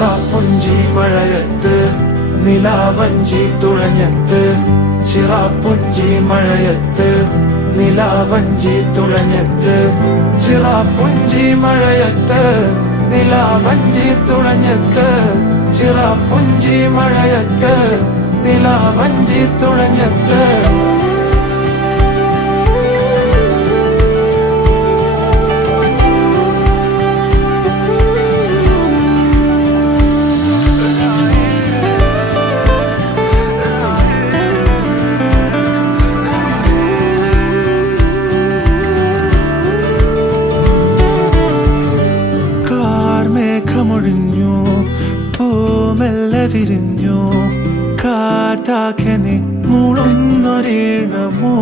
ചിറാപ്പുഞ്ചി മഴയത്ത് നിലാവഞ്ചി തുഴഞ്ഞത്ത് ചിറാപ്പുഞ്ചി മഴയത്ത് നിലാവഞ്ചി തുഴഞ്ഞത്ത് ചിറാപ്പുഞ്ചി മഴയത്ത് നിലാവഞ്ചി തുഴഞ്ഞത്ത് ചിറാപ്പുഞ്ചി മഴയത്ത് നിലാവഞ്ചി തുഴഞ്ഞത്ത് മേഘമൊഴിഞ്ഞു പൂമെല്ലെ വിരിഞ്ഞു കാറ്റാകെ നീ മൂളുന്നൊരീണമോ